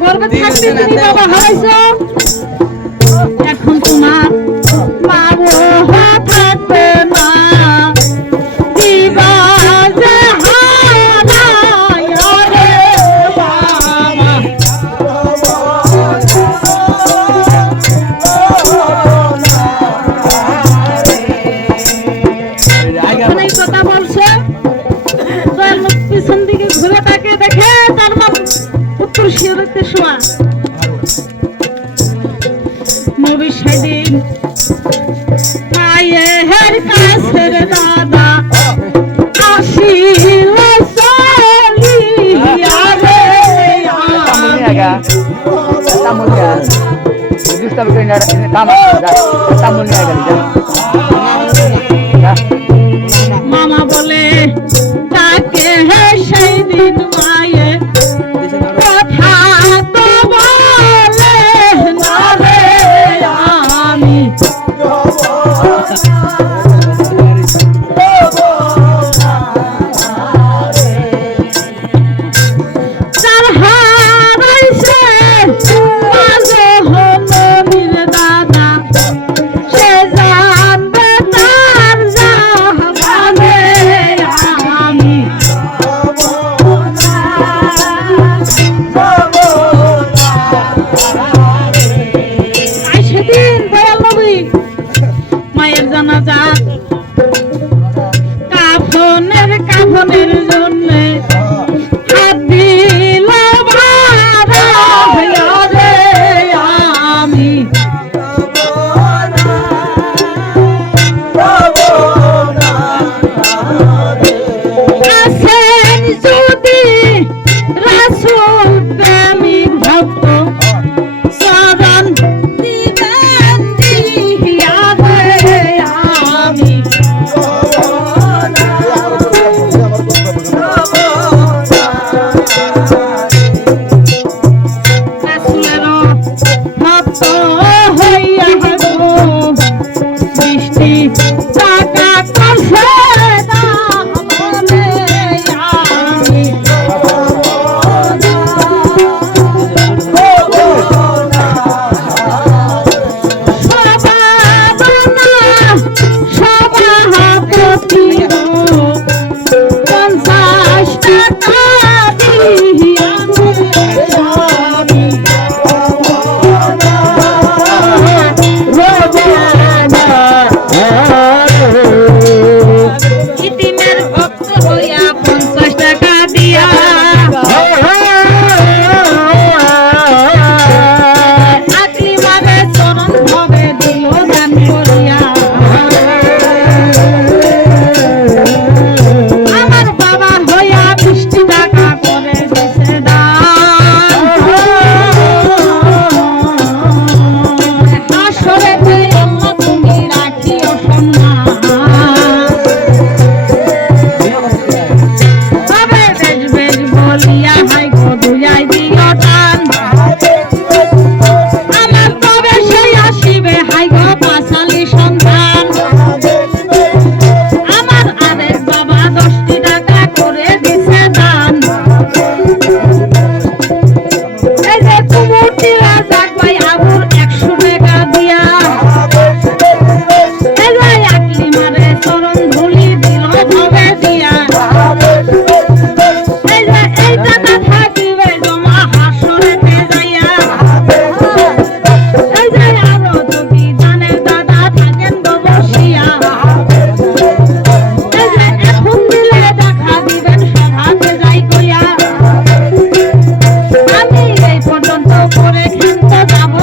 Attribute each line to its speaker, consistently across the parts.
Speaker 1: গর্বে থাকতে তুমি বাবা হারাইছো খেয়ে শোয়া নবী সেদিন পায়ের কাছের দাদা আসিল
Speaker 2: Está muy bien. Está muy bien. Está muy bien.
Speaker 1: সোনার কাফনের জন্য চাকা যাব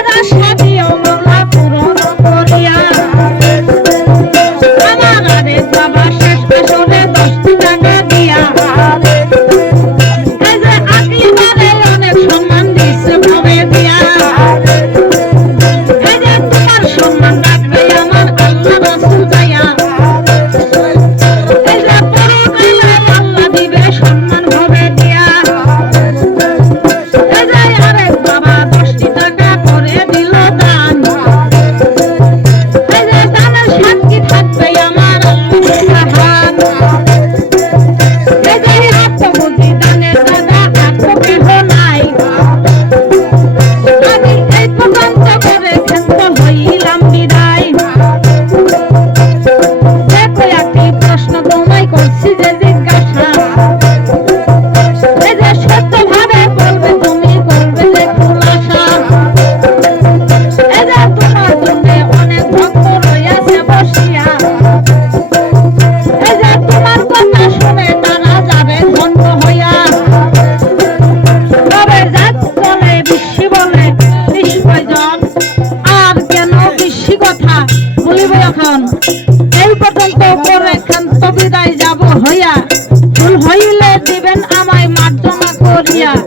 Speaker 1: সারা সাথে Yeah.